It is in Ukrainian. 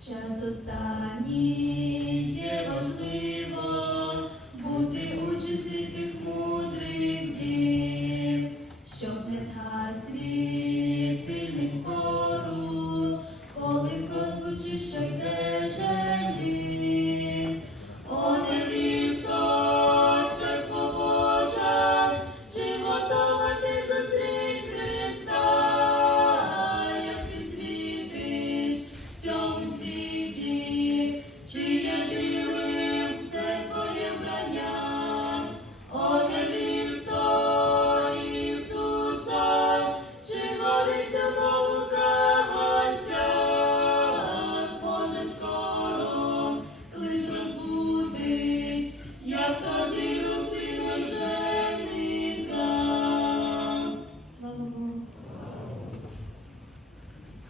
Час останній є важливо бути участі тих мудрих дів, щоб не згас світильник пору, коли прозвучить, що йде.